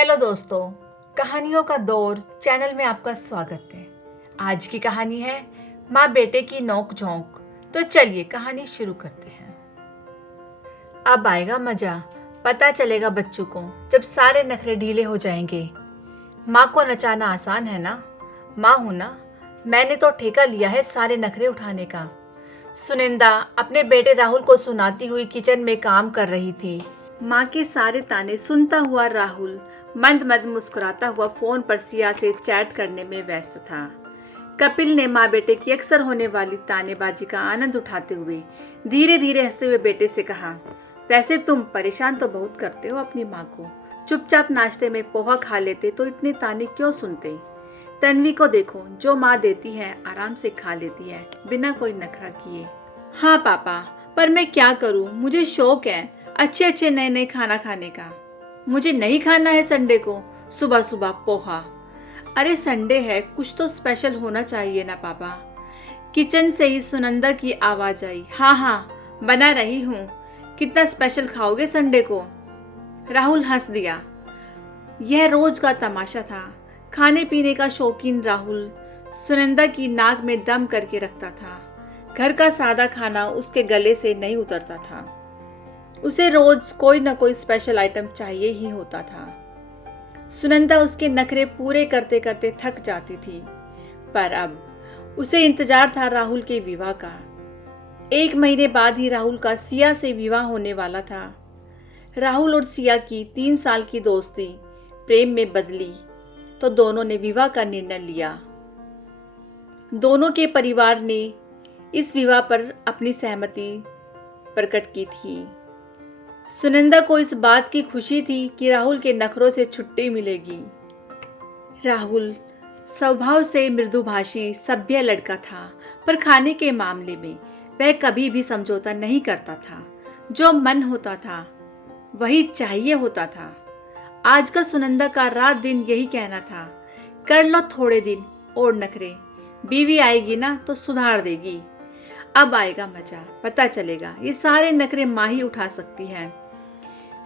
Hello दोस्तों, कहानियों का दौर चैनल में आपका स्वागत है। आज की कहानी है माँ बेटे की नोक झोंक। तो चलिए कहानी शुरू करते हैं। अब आएगा मजा, पता चलेगा बच्चों को जब सारे नखरे ढीले हो जाएंगे। माँ को नचाना आसान है ना, माँ हूं ना, मैंने तो ठेका लिया है सारे नखरे उठाने का। सुनिंदा अपने बेटे राहुल को सुनाती हुई किचन में काम कर रही थी। माँ के सारे ताने सुनता हुआ राहुल मंद मंद मुस्कुराता हुआ फोन पर सिया से चैट करने में व्यस्त था। कपिल ने माँ बेटे की अक्सर होने वाली तानेबाजी का आनंद उठाते हुए धीरे धीरे हंसते हुए बेटे से कहा, वैसे तुम परेशान तो बहुत करते हो अपनी माँ को। चुपचाप नाश्ते में पोहा खा लेते तो इतने ताने क्यों सुनते। तन्वी को देखो, जो माँ देती है आराम से खा लेती है बिना कोई नखरा किए। हाँ पापा, पर मैं क्या करूँ, मुझे शौक है अच्छे अच्छे नए नए खाना खाने का। मुझे नहीं खाना है संडे को सुबह सुबह पोहा। अरे संडे है, कुछ तो स्पेशल होना चाहिए ना पापा। किचन से ही सुनंदा की आवाज आई, हाँ हाँ बना रही हूँ, कितना स्पेशल खाओगे संडे को। राहुल हंस दिया। यह रोज का तमाशा था। खाने पीने का शौकीन राहुल सुनंदा की नाक में दम करके रखता था। घर का सादा खाना उसके गले से नहीं उतरता था। उसे रोज कोई ना कोई स्पेशल आइटम चाहिए ही होता था। सुनंदा उसके नखरे पूरे करते करते थक जाती थी, पर अब उसे इंतजार था राहुल के विवाह का। 1 महीने बाद ही राहुल का सिया से विवाह होने वाला था। राहुल और सिया की 3 साल की दोस्ती प्रेम में बदली तो दोनों ने विवाह का निर्णय लिया। दोनों के परिवार ने इस विवाह पर अपनी सहमति प्रकट की थी। सुनंदा को इस बात की खुशी थी कि राहुल के नखरों से छुट्टी मिलेगी। राहुल स्वभाव से मृदुभाषी सभ्य लड़का था, पर खाने के मामले में वह कभी भी समझौता नहीं करता था। जो मन होता था वही चाहिए होता था। आजकल सुनंदा का रात दिन यही कहना था, कर लो थोड़े दिन और नखरे, बीवी आएगी ना तो सुधार देगी। अब आएगा मजा, पता चलेगा ये सारे नखरे माँ ही उठा सकती है।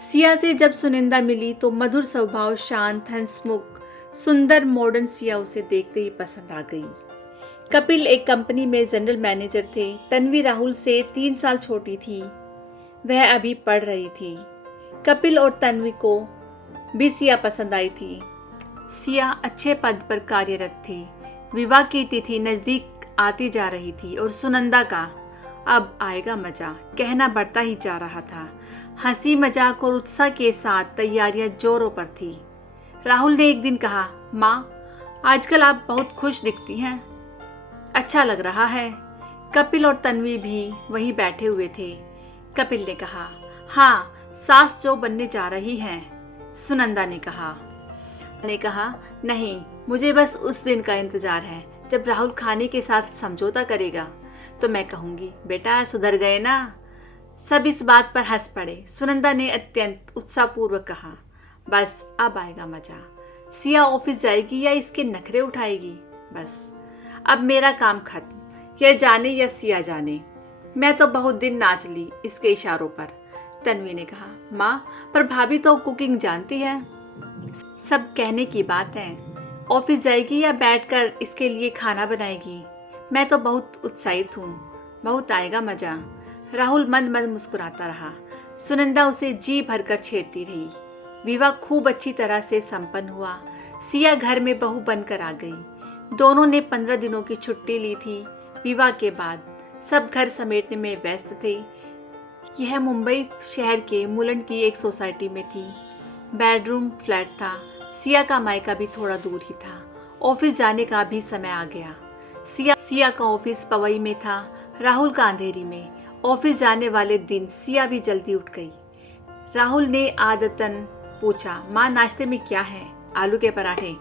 सिया से जब सुनिंदा मिली तो मधुर स्वभाव, शांत, हंसमुख, सुंदर मॉडर्न सिया उसे देखते ही पसंद आ गई। कपिल एक कंपनी में जनरल मैनेजर थे। तन्वी राहुल से 3 साल छोटी थी, वह अभी पढ़ रही थी। कपिल और तन्वी को भी सिया पसंद आई थी। सिया अच्छे पद पर कार्यरत थी। विवाह की तिथि नजदीक आती जा रही थी और सुनंदा का अब आएगा मजा कहना बढ़ता ही जा रहा था। हंसी मजाक और उत्साह के साथ तैयारियां जोरों पर थी। राहुल ने एक दिन कहा, माँ आजकल आप बहुत खुश दिखती हैं, अच्छा लग रहा है। कपिल और तन्वी भी वहीं बैठे हुए थे। कपिल ने कहा, हाँ सास जो बनने जा रही हैं। सुनंदा ने कहा नहीं, मुझे बस उस दिन का इंतजार है जब राहुल खाने के साथ समझौता करेगा तो मैं कहूँगी, बेटा सुधर गए ना। सब इस बात पर हंस पड़े। सुनंदा ने अत्यंत उत्साहपूर्वक कहा, बस अब आएगा मजा। सिया ऑफिस जाएगी या इसके नखरे उठाएगी, बस अब मेरा काम खत्म। यह जाने या सिया जाने, मैं तो बहुत दिन नाच ली इसके इशारों पर। तन्वी ने कहा, माँ पर भाभी तो कुकिंग जानती है। सब कहने की बात है, ऑफिस जाएगी या बैठकर इसके लिए खाना बनाएगी, मैं तो बहुत उत्साहित हूँ, बहुत आएगा मजा। राहुल मंद मंद मुस्कुराता रहा। सुनंदा उसे जी भरकर छेड़ती रही। विवाह खूब अच्छी तरह से संपन्न हुआ। सिया घर में बहू बनकर आ गई। दोनों ने 15 दिनों की छुट्टी ली थी। विवाह के बाद सब घर समेटने में व्यस्त थे। यह मुंबई शहर के मुलंड की एक सोसाइटी में थी। बेडरूम फ्लैट था। सिया का मायका भी थोड़ा दूर ही था। ऑफिस जाने का भी समय आ गया। सिया का ऑफिस पवई में था, राहुल का अंधेरी में। ऑफिस जाने वाले दिन सिया भी जल्दी उठ गई। राहुल ने आदतन पूछा, माँ नाश्ते में क्या है? आलू के पराठे?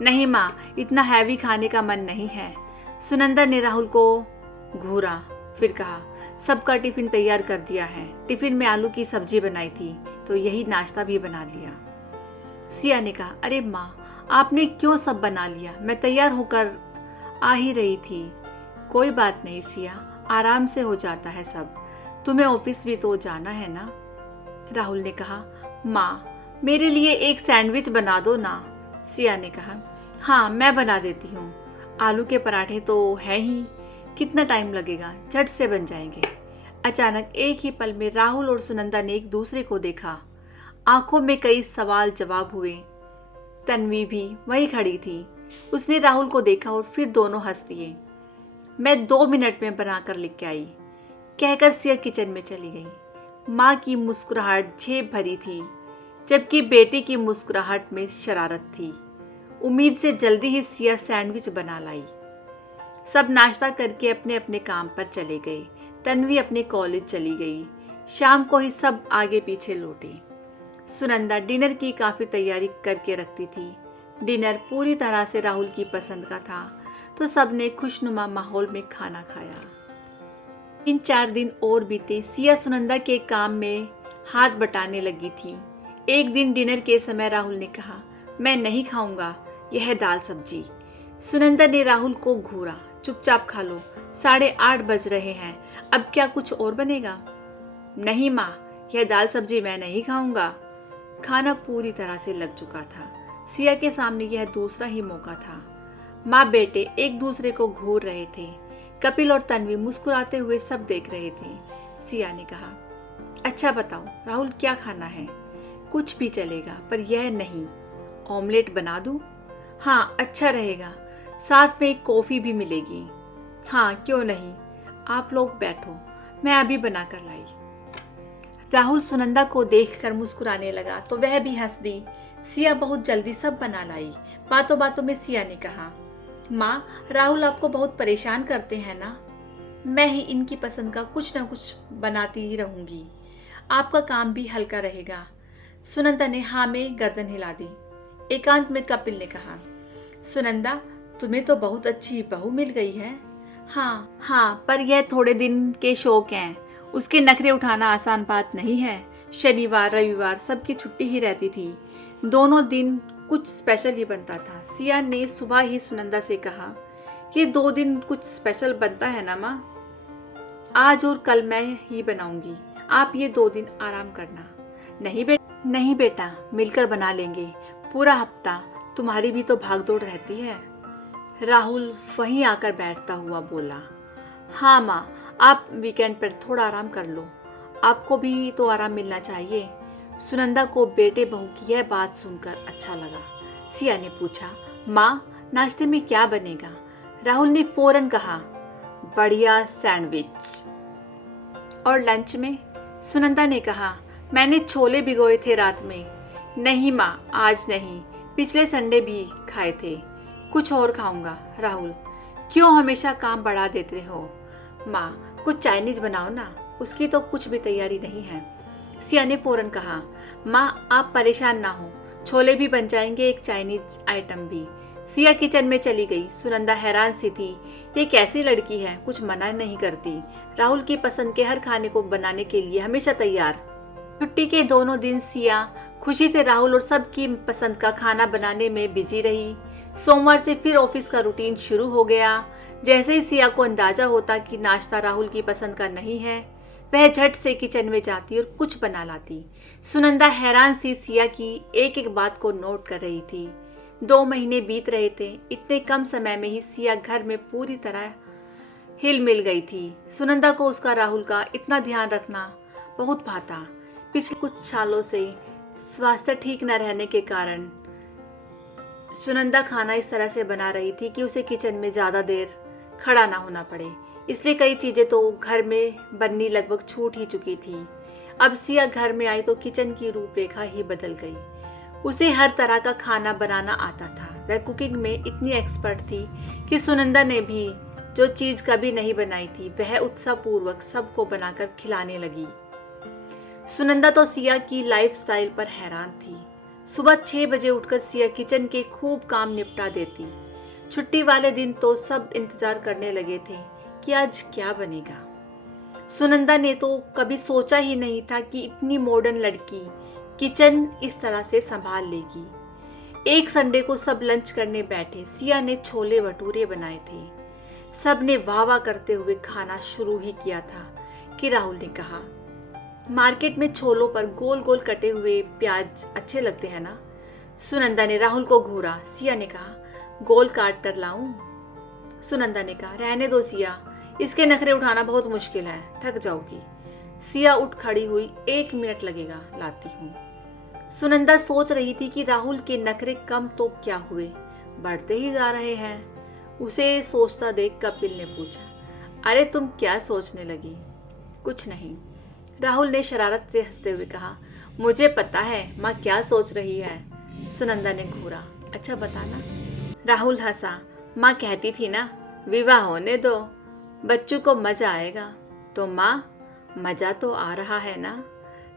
नहीं माँ, इतना हैवी खाने का मन नहीं है। सुनंदा ने राहुल को घूरा, फिर कहा, सबका टिफिन तैयार कर दिया है। टिफिन में आलू की सब्जी बनाई थी तो यही नाश्ता भी बना लिया। सिया ने कहा, अरे माँ आपने क्यों सब बना लिया, मैं तैयार होकर आ ही रही थी। कोई बात नहीं सिया, आराम से हो जाता है सब, तुम्हें ऑफिस भी तो जाना है ना। राहुल ने कहा, माँ मेरे लिए एक सैंडविच बना दो ना, सिया ने कहा। हाँ, मैं बना देती हूँ। आलू के पराठे तो है ही, कितना टाइम लगेगा, झट से बन जाएंगे। अचानक एक ही पल में राहुल और सुनंदा ने एक दूसरे को देखा। आंखों में कई सवाल जवाब हुए। तन्वी भी वहीं खड़ी थी। उसने राहुल को देखा और फिर दोनों हंस दिए। मैं 2 मिनट में बनाकर लेके आई, कहकर सिया किचन में चली गई। माँ की मुस्कुराहट झेप भरी थी, जबकि बेटी की मुस्कुराहट में शरारत थी। उम्मीद से जल्दी ही सिया सैंडविच बना लाई। सब नाश्ता करके अपने अपने काम पर चले गए। तन्वी अपने कॉलेज चली गई। शाम को ही सब आगे पीछे लौटे। सुनंदा डिनर की काफ़ी तैयारी करके रखती थी। डिनर पूरी तरह से राहुल की पसंद का था, तो सबने खुशनुमा माहौल में खाना खाया। 3-4 दिन और बीते। सिया सुनंदा के काम में हाथ बटाने लगी थी। एक दिन डिनर के समय राहुल ने कहा, मैं नहीं खाऊंगा यह दाल सब्जी। सुनंदा ने राहुल को घूरा, चुपचाप खा लो, 8:30 बज रहे हैं, अब क्या कुछ और बनेगा? नहीं माँ, यह दाल सब्जी मैं नहीं खाऊंगा। खाना पूरी तरह से लग चुका था। सिया के सामने यह दूसरा ही मौका था। माँ बेटे एक दूसरे को घूर रहे थे। कपिल और तन्वी मुस्कुराते हुए सब देख रहे थे। सिया ने कहा, अच्छा बताओ राहुल, क्या खाना है? कुछ भी चलेगा, पर यह नहीं। ऑमलेट बना दूं? हाँ, अच्छा रहेगा, साथ में एक कॉफ़ी भी मिलेगी। हाँ, क्यों नहीं, आप लोग बैठो, मैं अभी बना कर लाई। राहुल सुनंदा को देखकर मुस्कुराने लगा तो वह भी हंस दी। सिया बहुत जल्दी सब बना लाई। बातों बातों में सिया ने कहा, माँ, राहुल आपको बहुत परेशान करते हैं ना? मैं ही इनकी पसंद का कुछ ना कुछ बनाती ही रहूंगी, आपका काम भी हल्का रहेगा। सुनंदा ने हाँ में गर्दन हिला दी। एकांत में कपिल ने कहा, सुनंदा, तुम्हें तो बहुत अच्छी बहू मिल गई है। हाँ हाँ, पर यह थोड़े दिन के शौक हैं, उसके नखरे उठाना आसान बात नहीं है। शनिवार रविवार सबकी छुट्टी ही रहती थी, दोनों दिन कुछ स्पेशल ही बनता था। सिया ने सुबह ही सुनंदा से कहा, ये 2 दिन कुछ स्पेशल बनता है ना माँ? आज और कल मैं ही बनाऊंगी, आप ये 2 दिन आराम करना। नहीं बेटा, मिलकर बना लेंगे, पूरा हफ्ता तुम्हारी भी तो भागदौड़ रहती है। राहुल वहीं आकर बैठता हुआ बोला, हाँ माँ, आप वीकेंड पर थोड़ा आराम कर लो, आपको भी तो आराम मिलना चाहिए। सुनंदा को बेटे बहू की यह बात सुनकर अच्छा लगा। सिया ने पूछा, माँ, नाश्ते में क्या बनेगा? राहुल ने फौरन कहा, बढ़िया सैंडविच। और लंच में? सुनंदा ने कहा, मैंने छोले भिगोए थे रात में। नहीं माँ, आज नहीं, पिछले संडे भी खाए थे, कुछ और खाऊंगा। राहुल, क्यों हमेशा काम बढ़ा देते हो? माँ, कुछ चाइनीज बनाओ ना, उसकी तो कुछ भी तैयारी नहीं है। सिया ने फौरन कहा, माँ, आप परेशान ना हो, छोले भी बन जाएंगे, एक चाइनीज आइटम भी। सिया किचन में चली गई। सुनंदा हैरान सी थी, ये कैसी लड़की है, कुछ मना नहीं करती, राहुल की पसंद के हर खाने को बनाने के लिए हमेशा तैयार। छुट्टी के दोनों दिन सिया खुशी से राहुल और सबकी पसंद का खाना बनाने में बिजी रही। सोमवार से फिर ऑफिस का रूटीन शुरू हो गया। जैसे ही सिया को अंदाजा होता कि नाश्ता राहुल की पसंद का नहीं है, वह झट से किचन में जाती और कुछ बना लाती। सुनंदा हैरान सी सिया की एक एक बात को नोट कर रही थी। 2 महीने बीत रहे थे। इतने कम समय में ही सिया घर में पूरी तरह हिल मिल गई थी। सुनंदा को उसका राहुल का इतना ध्यान रखना बहुत भाता। पिछले कुछ सालों से स्वास्थ्य ठीक न रहने के कारण सुनंदा खाना इस तरह से बना रही थी कि उसे किचन में ज़्यादा देर खड़ा ना होना पड़े, इसलिए कई चीज़ें तो घर में बननी लगभग छूट ही चुकी थी। अब सिया घर में आई तो किचन की रूपरेखा ही बदल गई। उसे हर तरह का खाना बनाना आता था। वह कुकिंग में इतनी एक्सपर्ट थी कि सुनंदा ने भी जो चीज़ कभी नहीं बनाई थी वह उत्साहपूर्वक सबको बनाकर खिलाने लगी। सुनंदा तो सिया की लाइफस्टाइल पर हैरान थी। सुबह 6 बजे उठकर सिया किचन के खूब काम निपटा देती। छुट्टी वाले दिन तो सब इंतजार करने लगे थे कि आज क्या बनेगा। सुनंदा ने तो कभी सोचा ही नहीं था कि इतनी मॉडर्न लड़की किचन इस तरह से संभाल लेगी। एक संडे को सब लंच करने बैठे। सिया ने छोले भटूरे बनाए थे। सब ने वाह वाह करते हुए खाना शुरू ही किया था कि राहुल ने कहा, मार्केट में छोलों पर गोल गोल कटे हुए प्याज अच्छे लगते हैं ना? सुनंदा ने राहुल को घूरा। सिया ने कहा, गोल काट कर लाऊं? सुनंदा ने कहा, रहने दो सिया, इसके नखरे उठाना बहुत मुश्किल है, थक जाओगी। सिया उठ खड़ी हुई, 1 मिनट लगेगा, लाती हूँ। सुनंदा सोच रही थी कि राहुल के नखरे कम तो क्या हुए, बढ़ते ही जा रहे हैं। उसे सोचता देख कपिल ने पूछा, अरे तुम क्या सोचने लगी? कुछ नहीं, राहुल ने शरारत से हंसते हुए कहा, मुझे पता है माँ क्या सोच रही है। सुनंदा ने घूरा, अच्छा बताना। राहुल हंसा, माँ कहती थी ना, विवाह होने दो, बच्चों को मजा आएगा। तो माँ, मजा तो आ रहा है ना?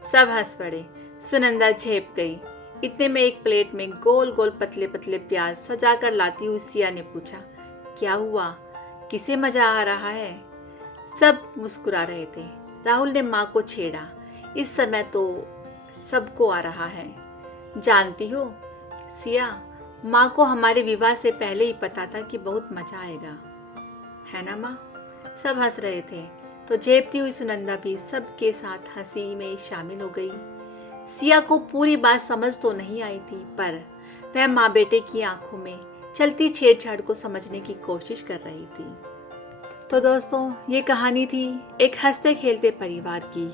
सब हंस पड़े। सुनंदा झेप गई। इतने में एक प्लेट में गोल गोल पतले पतले प्याज सजा कर लाती हुई सिया ने पूछा, क्या हुआ, किसे मजा आ रहा है? सब मुस्कुरा रहे थे। राहुल ने माँ को छेड़ा, इस समय तो सबको आ रहा है। जानती हो सिया, माँ को हमारे विवाह से पहले ही पता था कि बहुत मजा आएगा, है ना माँ? सब हंस रहे थे तो झेपती हुई सुनंदा भी सबके साथ हंसी में शामिल हो गई। सिया को पूरी बात समझ तो नहीं आई थी, पर वह माँ बेटे की आंखों में चलती छेड़छाड़ को समझने की कोशिश कर रही थी। तो दोस्तों, ये कहानी थी एक हंसते खेलते परिवार की।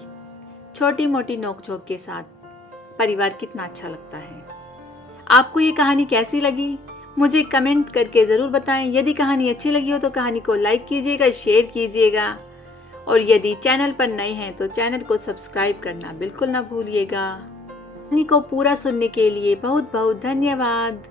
छोटी मोटी नोकझोंक के साथ परिवार कितना अच्छा लगता है। आपको ये कहानी कैसी लगी मुझे कमेंट करके ज़रूर बताएं। यदि कहानी अच्छी लगी हो तो कहानी को लाइक कीजिएगा, शेयर कीजिएगा, और यदि चैनल पर नए हैं तो चैनल को सब्सक्राइब करना बिल्कुल ना भूलिएगा। कहानी को पूरा सुनने के लिए बहुत बहुत धन्यवाद।